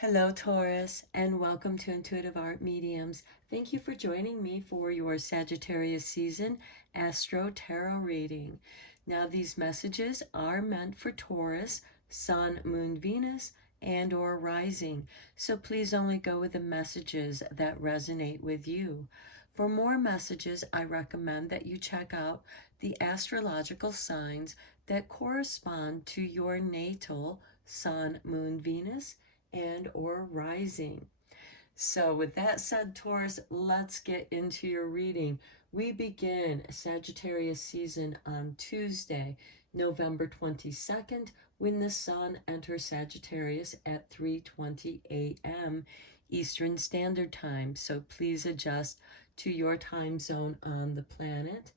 Hello, Taurus, and welcome to Intuitive Art Mediums. Thank you for joining me for your Sagittarius season Astro-Tarot reading. Now, these messages are meant for Taurus, Sun, Moon, Venus, and or rising, so please only go with the messages that resonate with you. For more messages, I recommend that you check out the astrological signs that correspond to your natal Sun, Moon, Venus, and or rising. So with that said, Taurus, let's get into your reading. We begin Sagittarius season on Tuesday, November 22nd, when the sun enters Sagittarius at 3:20 a.m. Eastern Standard Time. So please adjust to your time zone on the planet.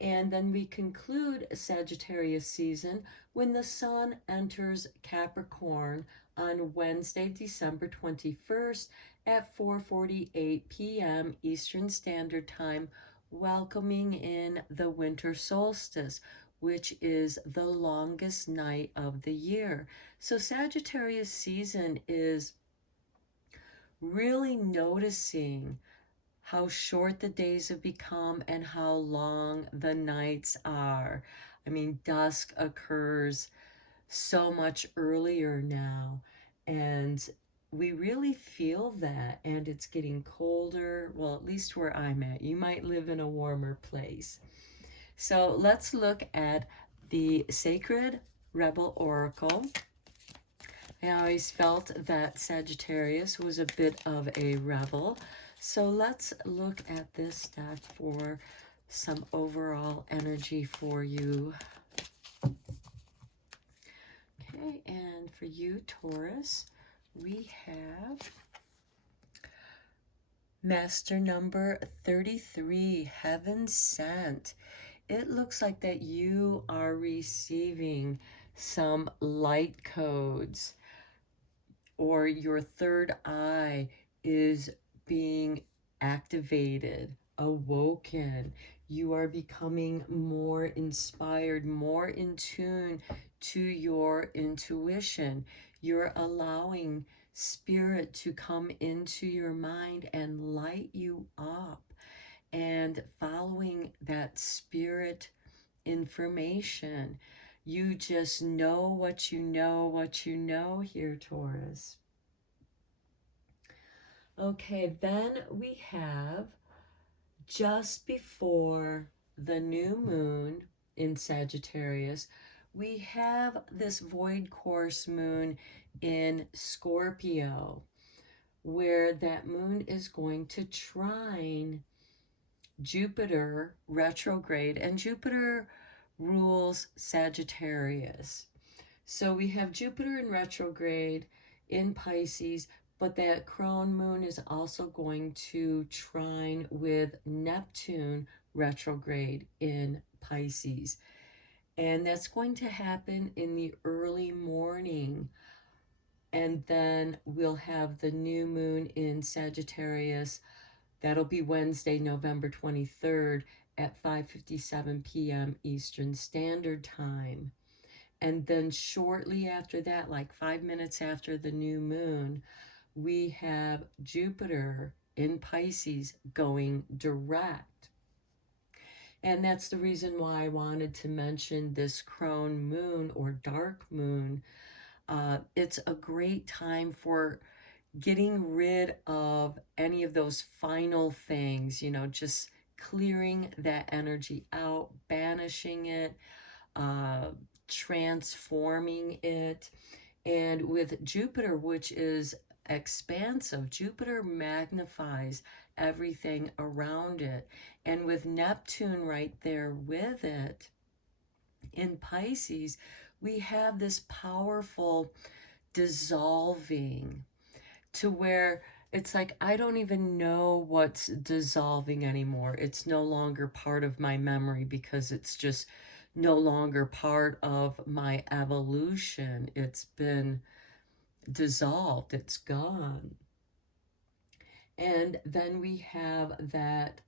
And then we conclude Sagittarius season when the sun enters Capricorn on Wednesday, December 21st at 4:48 p.m. Eastern Standard Time, welcoming in the winter solstice, which is the longest night of the year. So Sagittarius season is really noticing how short the days have become and how long the nights are. I mean, dusk occurs so much earlier now, and we really feel that, and it's getting colder. Well, at least where I'm at. You might live in a warmer place. So let's look at the Sacred Rebel Oracle. I always felt that Sagittarius was a bit of a rebel. So let's look at this deck for some overall energy for you. Okay, and for you, Taurus, we have Master number 33, Heaven Sent. It looks like that you are receiving some light codes, or your third eye is being activated, awoken. You are becoming more inspired, more in tune to your intuition. You're allowing spirit to come into your mind and light you up, and following that spirit information. You just know what you know, what you know here, Taurus. Okay, then we have just before the new moon in Sagittarius, we have this void course moon in Scorpio, where that moon is going to trine Jupiter retrograde, and Jupiter rules Sagittarius. So we have Jupiter in retrograde in Pisces, but that crone moon is also going to trine with Neptune retrograde in Pisces. And that's going to happen in the early morning. And then we'll have the new moon in Sagittarius. That'll be Wednesday, November 23rd at 5:57 p.m. Eastern Standard Time. And then shortly after that, like 5 minutes after the new moon, we have Jupiter in Pisces going direct. And that's the reason why I wanted to mention this crone moon or dark moon. It's a great time for getting rid of any of those final things, just clearing that energy out, banishing it, transforming it. And with Jupiter, which is expansive, Jupiter magnifies everything around it. And with Neptune right there with it in Pisces, we have this powerful dissolving, to where it's like, I don't even know what's dissolving anymore. It's no longer part of my memory because it's just no longer part of my evolution. It's been dissolved, it's gone. And then we have that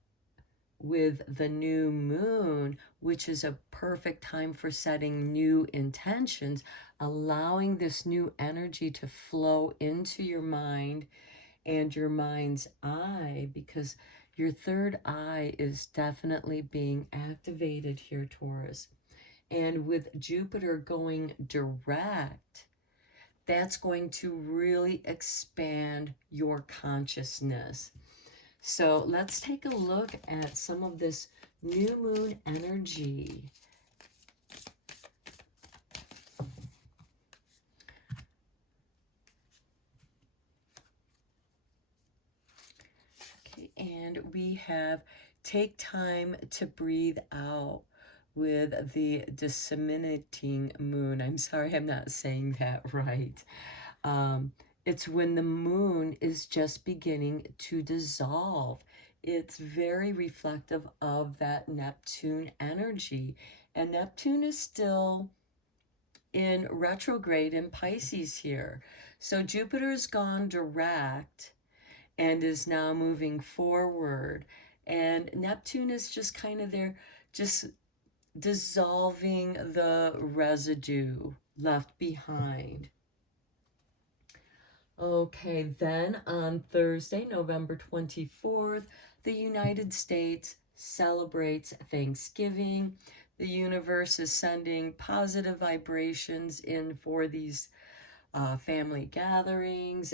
with the new moon, which is a perfect time for setting new intentions, allowing this new energy to flow into your mind and your mind's eye, because your third eye is definitely being activated here, Taurus. And with Jupiter going direct, that's going to really expand your consciousness. So let's take a look at some of this new moon energy. Okay, and we have take time to breathe out with the disseminating moon. I'm sorry, I'm not saying that right. It's when the moon is just beginning to dissolve. It's very reflective of that Neptune energy. And Neptune is still in retrograde in Pisces here. So Jupiter's gone direct and is now moving forward. And Neptune is just kind of there, just dissolving the residue left behind. Okay, then on Thursday, November 24th, the United States celebrates Thanksgiving. The universe is sending positive vibrations in for these family gatherings,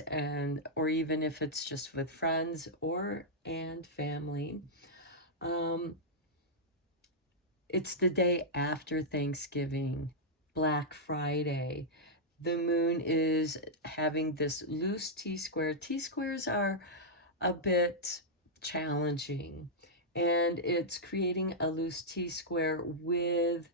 or even if it's just with friends and family. It's the day after Thanksgiving, Black Friday. The moon is having this loose T-square. T-squares are a bit challenging, and it's creating a loose T-square with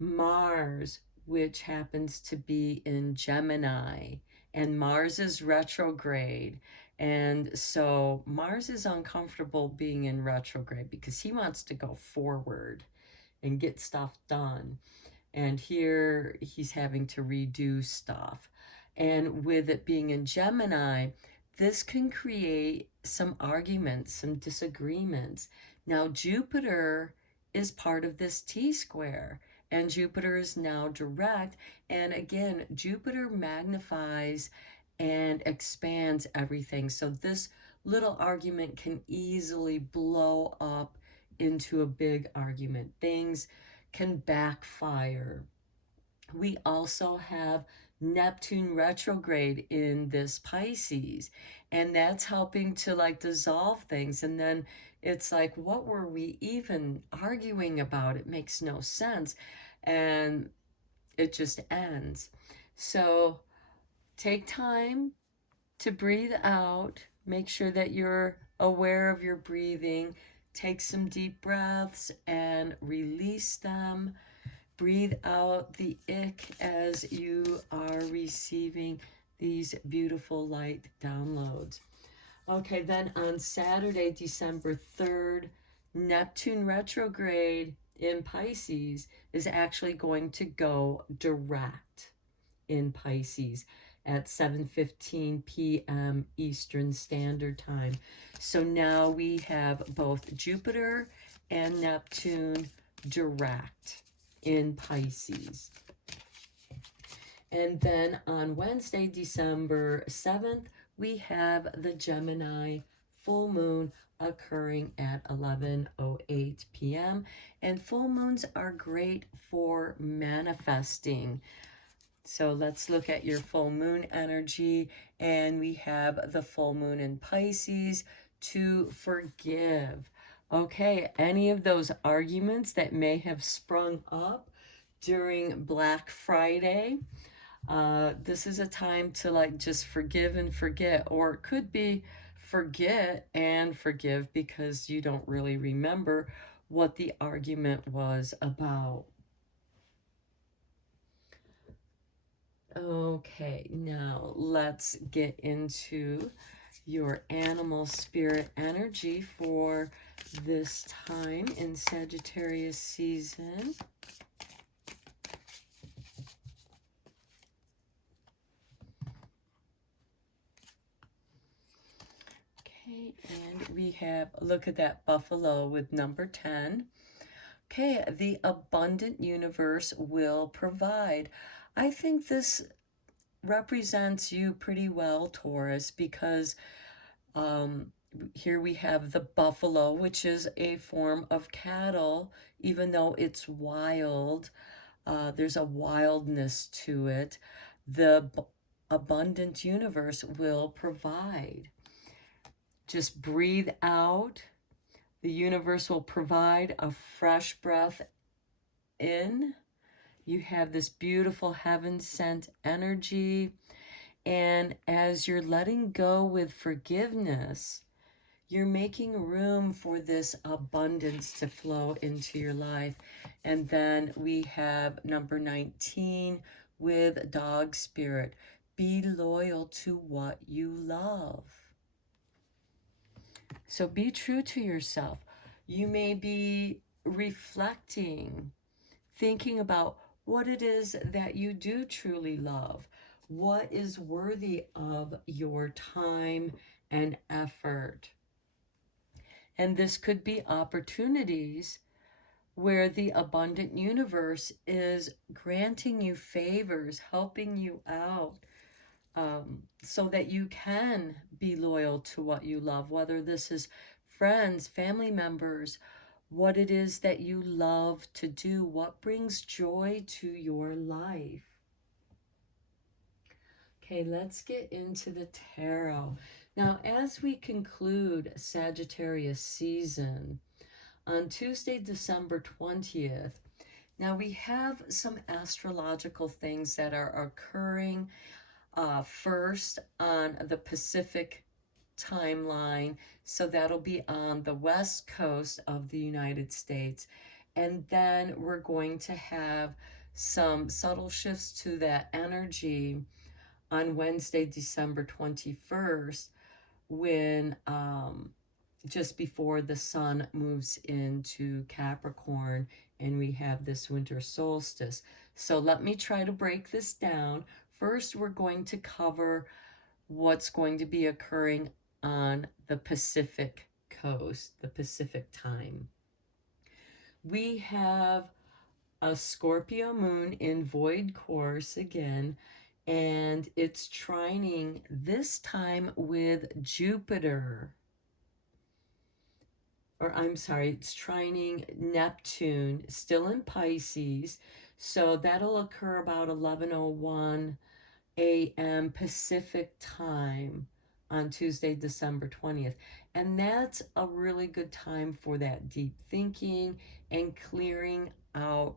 Mars, which happens to be in Gemini, and Mars is retrograde. And so Mars is uncomfortable being in retrograde because he wants to go forward and get stuff done. And here he's having to redo stuff. And with it being in Gemini, this can create some arguments, some disagreements. Now, Jupiter is part of this T-square, and Jupiter is now direct. And again, Jupiter magnifies and expands everything. So this little argument can easily blow up into a big argument. Things can backfire. We also have Neptune retrograde in this Pisces, and that's helping to like dissolve things. And then it's like, what were we even arguing about? It makes no sense. And it just ends. So take time to breathe out. Make sure that you're aware of your breathing. Take some deep breaths and release them. Breathe out the ick as you are receiving these beautiful light downloads. Okay, then on Saturday, December 3rd, Neptune retrograde in Pisces is actually going to go direct in Pisces at 7:15 p.m. Eastern Standard Time. So now we have both Jupiter and Neptune direct in Pisces. And then on Wednesday, December 7th, we have the Gemini full moon occurring at 11:08 p.m. And full moons are great for manifesting. So let's look at your full moon energy, and we have the full moon in Pisces to forgive. Okay, any of those arguments that may have sprung up during Black Friday, this is a time to like just forgive and forget, or it could be forget and forgive because you don't really remember what the argument was about. Okay, now let's get into your animal spirit energy for this time in Sagittarius season. Okay, and we have, look at that buffalo with number 10. Okay, the abundant universe will provide. I think this represents you pretty well, Taurus, because um, here we have the buffalo, which is a form of cattle, even though it's wild. There's a wildness to it. The abundant universe will provide. Just breathe out. The universe will provide a fresh breath in. You have this beautiful heaven sent energy. And as you're letting go with forgiveness, you're making room for this abundance to flow into your life. And then we have number 19 with dog spirit. Be loyal to what you love. So be true to yourself. You may be reflecting, thinking about what it is that you do truly love. What is worthy of your time and effort? And this could be opportunities where the abundant universe is granting you favors, helping you out, so that you can be loyal to what you love, whether this is friends, family members, what it is that you love to do, what brings joy to your life. Okay, let's get into the tarot. Now, as we conclude Sagittarius season on Tuesday, December 20th, now we have some astrological things that are occurring first on the Pacific timeline. So that'll be on the west coast of the United States. And then we're going to have some subtle shifts to that energy on Wednesday, December 21st, when just before the sun moves into Capricorn and we have this winter solstice. So let me try to break this down. First, we're going to cover what's going to be occurring on the Pacific coast, the Pacific time. We have a Scorpio moon in void course again, and it's trining this time with Jupiter. Or I'm sorry, it's trining Neptune, still in Pisces. So that'll occur about 11:01 a.m. Pacific time on Tuesday, December 20th. And that's a really good time for that deep thinking and clearing out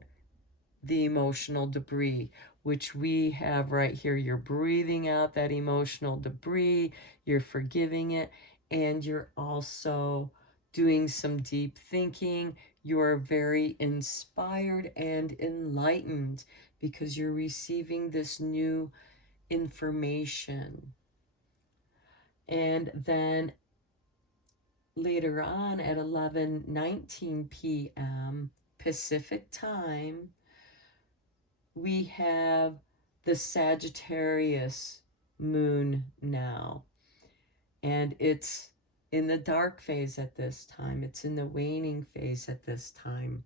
the emotional debris, which we have right here. You're breathing out that emotional debris, you're forgiving it, and you're also doing some deep thinking. You're very inspired and enlightened because you're receiving this new information. And then later on at 11:19 p.m. Pacific time, we have the Sagittarius moon now. And it's in the dark phase at this time. It's in the waning phase at this time.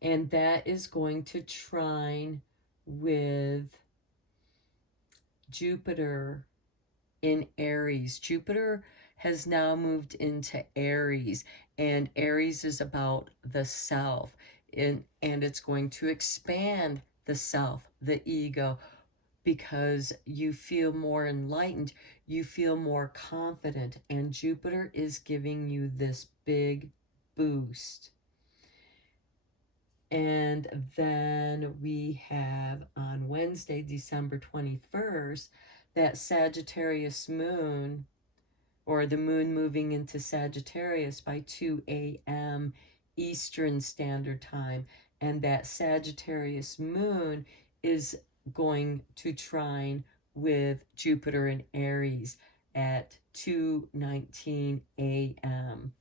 And that is going to trine with Jupiter in Aries. Jupiter has now moved into Aries, and Aries is about the self, and it's going to expand the self, the ego, because you feel more enlightened, you feel more confident, and Jupiter is giving you this big boost. And then we have on Wednesday, December 21st, that Sagittarius moon, or the moon moving into Sagittarius by 2 a.m. Eastern Standard Time. And that Sagittarius moon is going to trine with Jupiter in Aries at 2:19 a.m.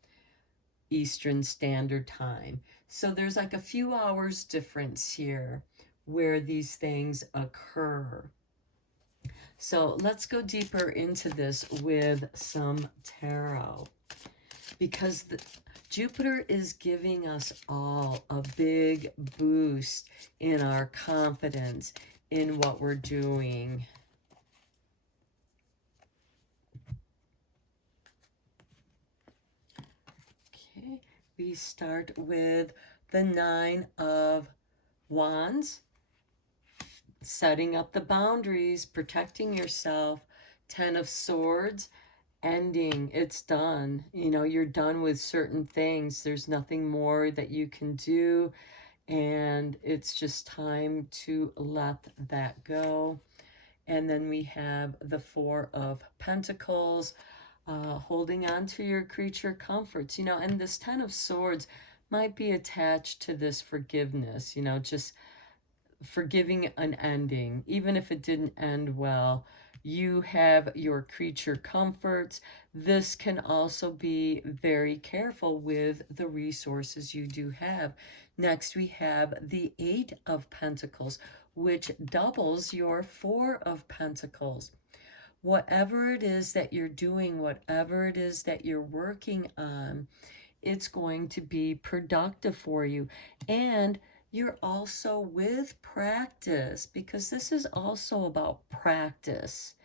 Eastern Standard Time. So there's like a few hours difference here where these things occur. So let's go deeper into this with some tarot, because Jupiter is giving us all a big boost in our confidence in what we're doing. Okay, we start with the Nine of Wands, setting up the boundaries, protecting yourself. Ten of Swords, ending, it's done. You know, you're done with certain things. There's nothing more that you can do, and it's just time to let that go. And then we have the Four of Pentacles, holding on to your creature comforts, you know, and this Ten of Swords might be attached to this forgiveness, you know, just forgiving an ending, even if it didn't end well. You have your creature comforts. This can also be very careful with the resources you do have. Next, we have the Eight of Pentacles, which doubles your Four of Pentacles. Whatever it is that you're doing, whatever it is that you're working on, it's going to be productive for you. And you're also with practice, because this is also about practice,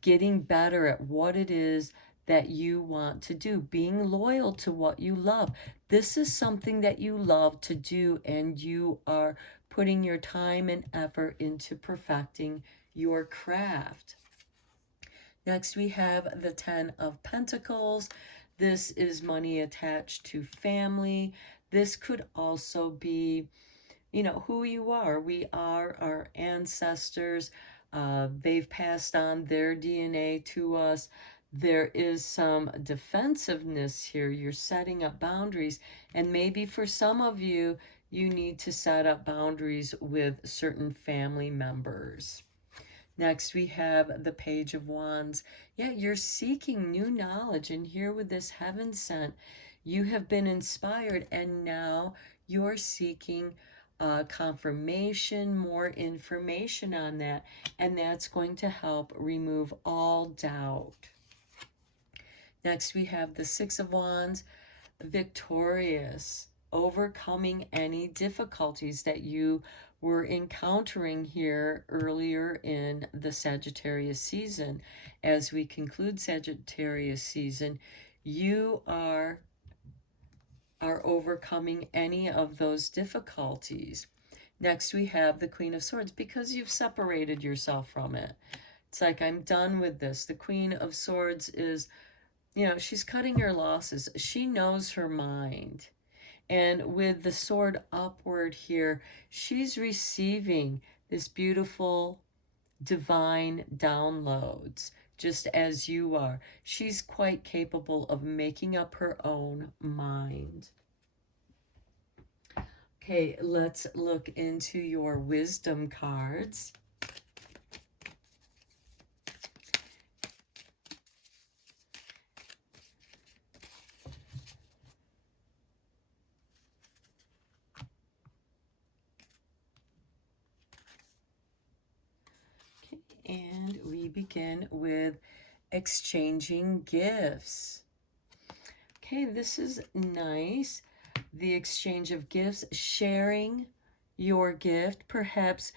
getting better at what it is that you want to do, being loyal to what you love. This is something that you love to do, and you are putting your time and effort into perfecting your craft. Next, we have the Ten of Pentacles. This is money attached to family. This could also be, you know, who you are. We are our ancestors. They've passed on their DNA to us. There is some defensiveness here. You're setting up boundaries. And maybe for some of you, you need to set up boundaries with certain family members. Next, we have the Page of Wands. Yeah, you're seeking new knowledge. And here with this Heaven Sent, you have been inspired, and now you're seeking confirmation, more information on that. And that's going to help remove all doubt. Next, we have the Six of Wands, victorious, overcoming any difficulties that you were encountering here earlier in the Sagittarius season. As we conclude Sagittarius season, you are overcoming any of those difficulties. Next, we have the Queen of Swords, because you've separated yourself from it. It's like, I'm done with this. The Queen of Swords is, you know, she's cutting her losses. She knows her mind. And with the sword upward here, she's receiving this beautiful divine downloads, just as you are. She's quite capable of making up her own mind. Okay, let's look into your wisdom cards. And we begin with exchanging gifts. Okay, this is nice. The exchange of gifts, sharing your gift. Perhaps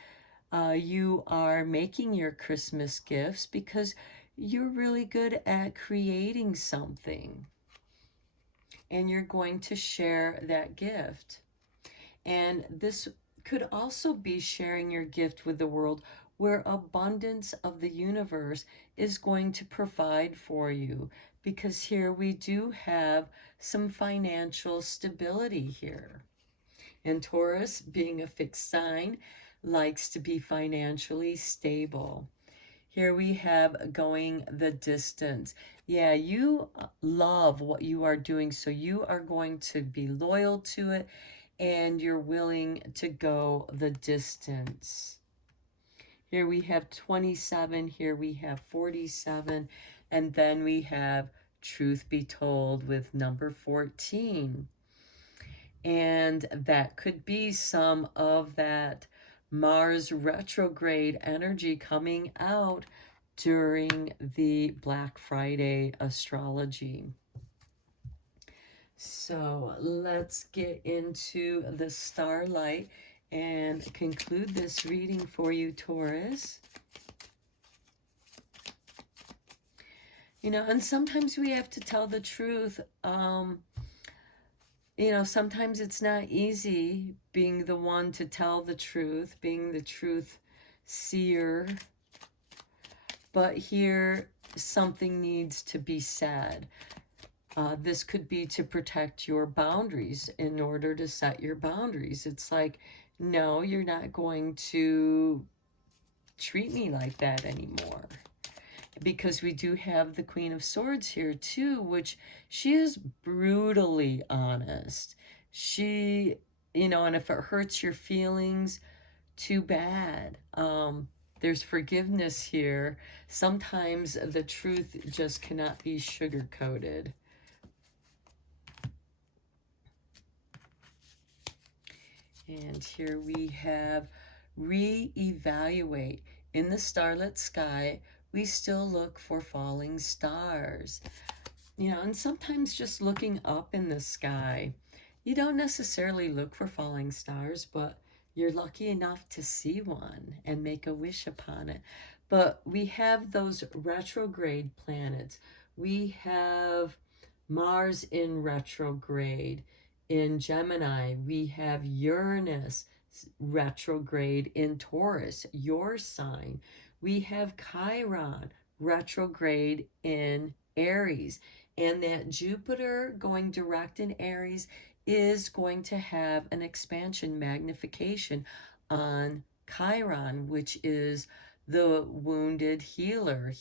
you are making your Christmas gifts because you're really good at creating something, and you're going to share that gift. And this could also be sharing your gift with the world, where abundance of the universe is going to provide for you, because here we do have some financial stability here. And Taurus, being a fixed sign, likes to be financially stable. Here we have going the distance. Yeah, you love what you are doing, so you are going to be loyal to it, and you're willing to go the distance. Here we have 27, here we have 47, and then we have truth be told with number 14. And that could be some of that Mars retrograde energy coming out during the Black Friday astrology. So let's get into the starlight and conclude this reading for you, Taurus. You know, and sometimes we have to tell the truth. You know, sometimes it's not easy being the one to tell the truth, being the truth seer. But here, something needs to be said. This could be to protect your boundaries in order to set your boundaries. It's like, no, you're not going to treat me like that anymore. Because we do have the Queen of Swords here too, which she is brutally honest. She, you know, and if it hurts your feelings, too bad. There's forgiveness here. Sometimes the truth just cannot be sugar-coated. And here we have reevaluate. In the starlit sky, we still look for falling stars. You know, and sometimes just looking up in the sky, you don't necessarily look for falling stars, but you're lucky enough to see one and make a wish upon it. But we have those retrograde planets. We have Mars in retrograde. In Gemini, we have Uranus retrograde in Taurus, your sign. We have Chiron retrograde in Aries. And that Jupiter going direct in Aries is going to have an expansion magnification on Chiron, which is the wounded healer.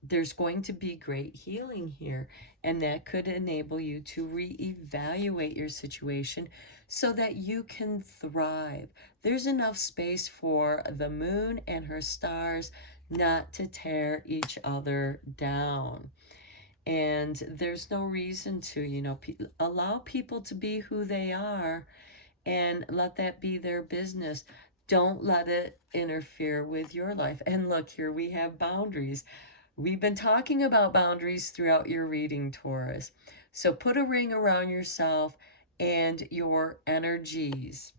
There's going to be great healing here, and that could enable you to reevaluate your situation so that you can thrive. There's enough space for the moon and her stars not to tear each other down. And there's no reason to, you know, allow people to be who they are and let that be their business. Don't let it interfere with your life. And look, here we have boundaries. We've been talking about boundaries throughout your reading, Taurus. So put a ring around yourself and your energies.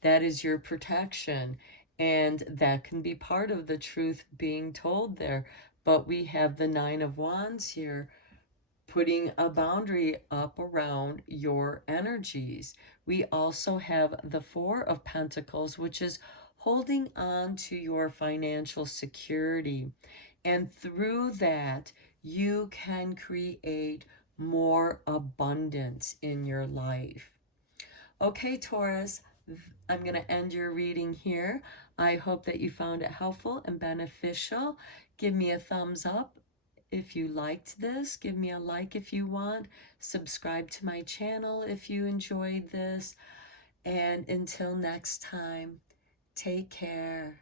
That is your protection. And that can be part of the truth being told there. But we have the Nine of Wands here, putting a boundary up around your energies. We also have the Four of Pentacles, which is holding on to your financial security. And through that, you can create more abundance in your life. Okay, Taurus, I'm going to end your reading here. I hope that you found it helpful and beneficial. Give me a thumbs up if you liked this. Give me a like if you want. Subscribe to my channel if you enjoyed this. And until next time, take care.